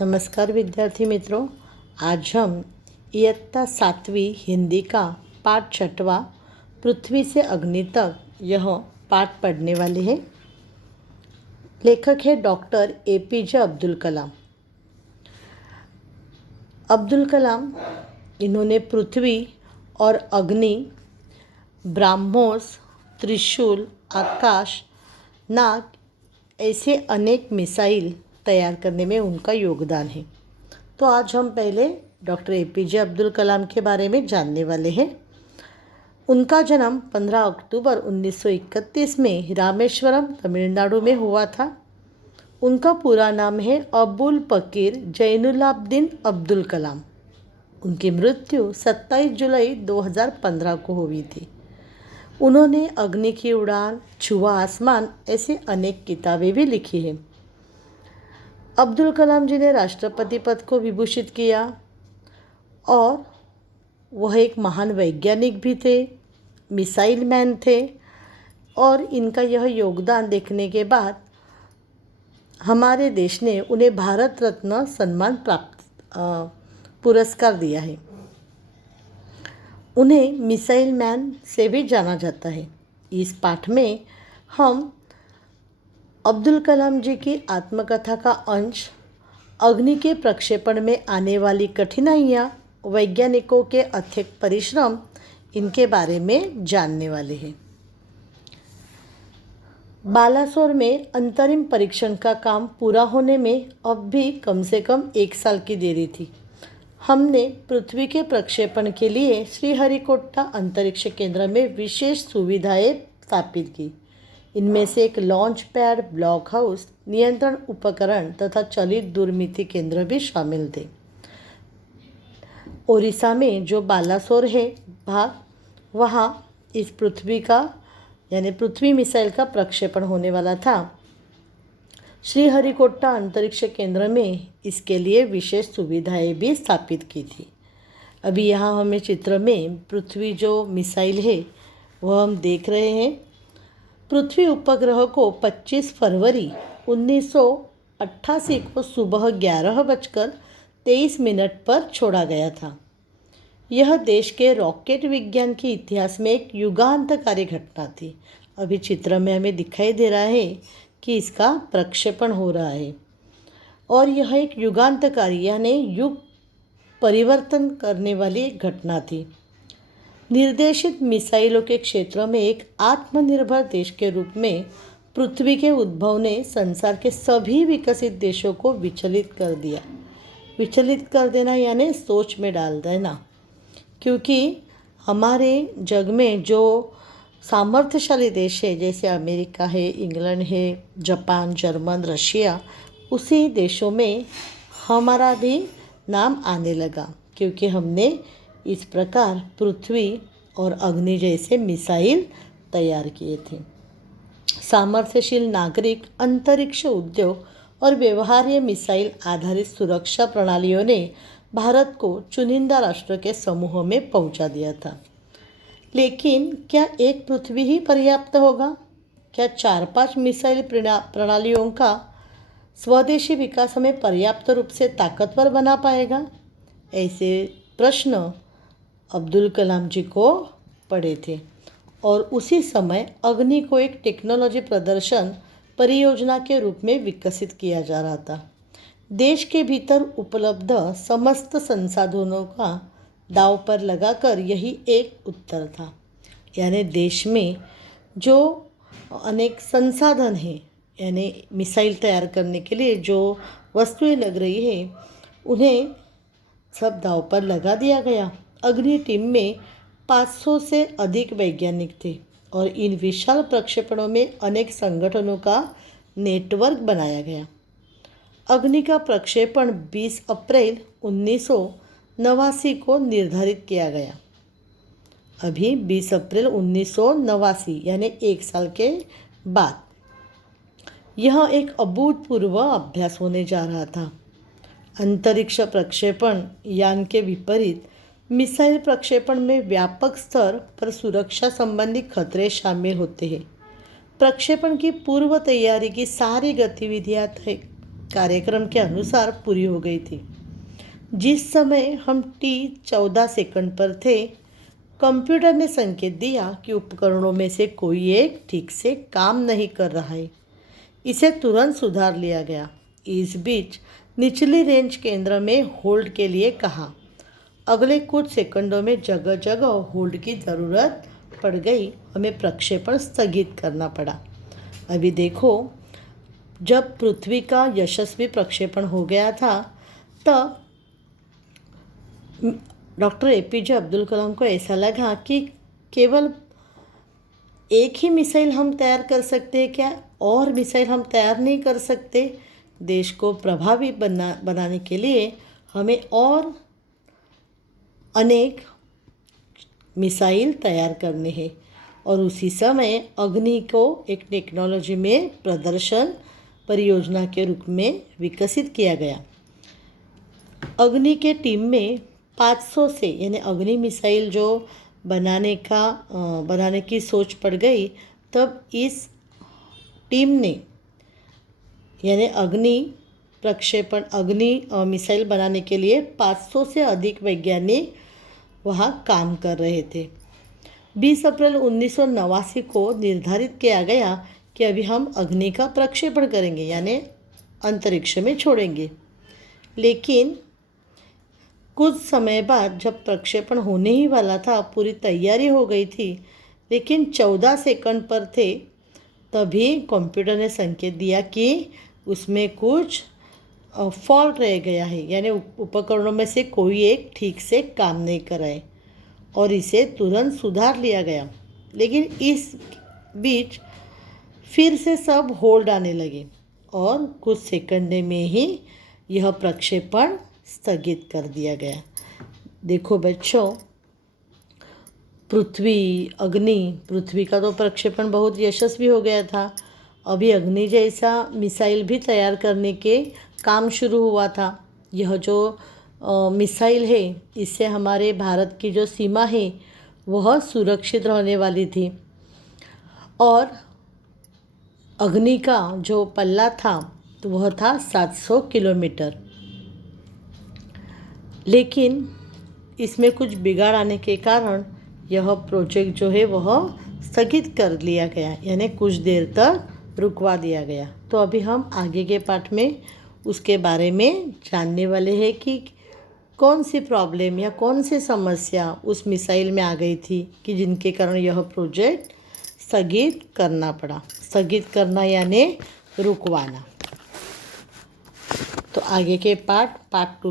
नमस्कार विद्यार्थी मित्रों, आज हम इयत्ता 7वीं हिंदी का पाठ 6वां पृथ्वी से अग्नि तक यह पाठ पढ़ने वाले हैं। लेखक है डॉक्टर APJ अब्दुल कलाम। अब्दुल कलाम इन्होंने पृथ्वी और अग्नि, ब्रह्मोस, त्रिशूल, आकाश, नाग ऐसे अनेक मिसाइल तैयार करने में उनका योगदान है। तो आज हम पहले डॉक्टर APJ अब्दुल कलाम के बारे में जानने वाले हैं। उनका जन्म 15 अक्टूबर 1931 में रामेश्वरम, तमिलनाडु में हुआ था। उनका पूरा नाम है अबुल पकीर जैनुलाब्दीन अब्दुल कलाम। उनकी मृत्यु 27 जुलाई 2015 को हुई थी। उन्होंने अग्नि की उड़ान, छुआ आसमान ऐसे अनेक किताबें भी लिखी हैं। अब्दुल कलाम जी ने राष्ट्रपति पद को विभूषित किया और वह एक महान वैज्ञानिक भी थे, मिसाइल मैन थे। और इनका यह योगदान देखने के बाद हमारे देश ने उन्हें भारत रत्न सम्मान पुरस्कार दिया है। उन्हें मिसाइल मैन से भी जाना जाता है। इस पाठ में हम अब्दुल कलाम जी की आत्मकथा का अंश, अग्नि के प्रक्षेपण में आने वाली कठिनाइयाँ, वैज्ञानिकों के अथक परिश्रम, इनके बारे में जानने वाले हैं। बालासोर में अंतरिम परीक्षण का काम पूरा होने में अब भी कम से कम 1 साल की देरी थी। हमने पृथ्वी के प्रक्षेपण के लिए श्रीहरिकोटा अंतरिक्ष केंद्र में विशेष सुविधाएं स्थापित की। इनमें से एक लॉन्च पैड, ब्लॉक हाउस, नियंत्रण उपकरण तथा चलित दूरमिति केंद्र भी शामिल थे। ओडिशा में जो बालासोर है भाग, वहाँ इस पृथ्वी का यानी पृथ्वी मिसाइल का प्रक्षेपण होने वाला था। श्रीहरिकोटा अंतरिक्ष केंद्र में इसके लिए विशेष सुविधाएं भी स्थापित की थी। अभी यहाँ हमें चित्र में पृथ्वी जो मिसाइल है वह हम देख रहे हैं। पृथ्वी उपग्रह को 25 फरवरी 1988 को सुबह 11:23 पर छोड़ा गया था। यह देश के रॉकेट विज्ञान के इतिहास में एक युगांतकारी घटना थी। अभी चित्र में हमें दिखाई दे रहा है कि इसका प्रक्षेपण हो रहा है और यह एक युगांतकारी यानी युग परिवर्तन करने वाली एक घटना थी। निर्देशित मिसाइलों के क्षेत्र में एक आत्मनिर्भर देश के रूप में पृथ्वी के उद्भव ने संसार के सभी विकसित देशों को विचलित कर दिया। विचलित कर देना यानी सोच में डाल देना, क्योंकि हमारे जग में जो सामर्थ्यशाली देश है जैसे अमेरिका है, इंग्लैंड है, जापान, जर्मन, रशिया, उसी देशों में हमारा भी नाम आने लगा, क्योंकि हमने इस प्रकार पृथ्वी और अग्नि जैसे मिसाइल तैयार किए थे। सामर्थ्यशील नागरिक, अंतरिक्ष उद्योग और व्यवहार्य मिसाइल आधारित सुरक्षा प्रणालियों ने भारत को चुनिंदा राष्ट्र के समूह में पहुंचा दिया था। लेकिन क्या एक पृथ्वी ही पर्याप्त होगा? क्या 4-5 मिसाइल प्रणालियों का स्वदेशी विकास हमें पर्याप्त रूप से ताकतवर बना पाएगा? ऐसे प्रश्न अब्दुल कलाम जी को पड़े थे और उसी समय अग्नि को एक टेक्नोलॉजी प्रदर्शन परियोजना के रूप में विकसित किया जा रहा था। देश के भीतर उपलब्ध समस्त संसाधनों का दांव पर लगाकर यही एक उत्तर था। यानी देश में जो अनेक संसाधन हैं, यानी मिसाइल तैयार करने के लिए जो वस्तुएं लग रही है, उन्हें सब दांव पर लगा दिया गया। अग्नि टीम में 500 से अधिक वैज्ञानिक थे और इन विशाल प्रक्षेपणों में अनेक संगठनों का नेटवर्क बनाया गया। अग्नि का प्रक्षेपण 20 अप्रैल 1989 को निर्धारित किया गया। अभी 20 अप्रैल 1989 यानी 1 साल के बाद यह एक अभूतपूर्व अभ्यास होने जा रहा था। अंतरिक्ष प्रक्षेपण यान के विपरीत मिसाइल प्रक्षेपण में व्यापक स्तर पर सुरक्षा संबंधी खतरे शामिल होते हैं। प्रक्षेपण की पूर्व तैयारी की सारी गतिविधियां कार्यक्रम के अनुसार पूरी हो गई थी। जिस समय हम T14 सेकंड पर थे, कंप्यूटर ने संकेत दिया कि उपकरणों में से कोई एक ठीक से काम नहीं कर रहा है। इसे तुरंत सुधार लिया गया। इस बीच निचली रेंज केंद्र में होल्ड के लिए कहा। अगले कुछ सेकंडों में जगह जगह होल्ड की ज़रूरत पड़ गई। हमें प्रक्षेपण स्थगित करना पड़ा। अभी देखो, जब पृथ्वी का यशस्वी प्रक्षेपण हो गया था, तब डॉक्टर APJ अब्दुल कलाम को ऐसा लगा कि केवल एक ही मिसाइल हम तैयार कर सकते हैं क्या, और मिसाइल हम तैयार नहीं कर सकते। देश को प्रभावी बनाने के लिए हमें और अनेक मिसाइल तैयार करने हैं। और उसी समय अग्नि को एक टेक्नोलॉजी में प्रदर्शन परियोजना के रूप में विकसित किया गया। अग्नि के टीम में 500 से, यानी अग्नि मिसाइल जो बनाने की सोच पड़ गई, तब इस टीम ने, यानी अग्नि मिसाइल बनाने के लिए 500 से अधिक वैज्ञानिक वहाँ काम कर रहे थे। 20 अप्रैल 1989 को निर्धारित किया गया कि अभी हम अग्नि का प्रक्षेपण करेंगे, यानी अंतरिक्ष में छोड़ेंगे। लेकिन कुछ समय बाद जब प्रक्षेपण होने ही वाला था, पूरी तैयारी हो गई थी, लेकिन 14 सेकंड पर थे, तभी कंप्यूटर ने संकेत दिया कि उसमें कुछ फॉल्ट रह गया है, यानी उपकरणों में से कोई एक ठीक से काम नहीं कर रहा है, और इसे तुरंत सुधार लिया गया। लेकिन इस बीच फिर से सब होल्ड आने लगे और कुछ सेकंड में ही यह प्रक्षेपण स्थगित कर दिया गया। देखो बच्चों, पृथ्वी का तो प्रक्षेपण बहुत यशस्वी हो गया था। अभी अग्नि जैसा मिसाइल भी तैयार करने के काम शुरू हुआ था। यह जो मिसाइल है, इससे हमारे भारत की जो सीमा है वह सुरक्षित रहने वाली थी। और अग्नि का जो पल्ला था तो वह था 700 किलोमीटर। लेकिन इसमें कुछ बिगाड़ आने के कारण यह प्रोजेक्ट जो है वह स्थगित कर लिया गया, यानी कुछ देर तक रुकवा दिया गया। तो अभी हम आगे के पाठ में उसके बारे में जानने वाले हैं कि कौन सी प्रॉब्लम या कौन सी समस्या उस मिसाइल में आ गई थी कि जिनके कारण यह प्रोजेक्ट स्थगित करना पड़ा। स्थगित करना यानी रुकवाना। तो आगे के पार्ट 2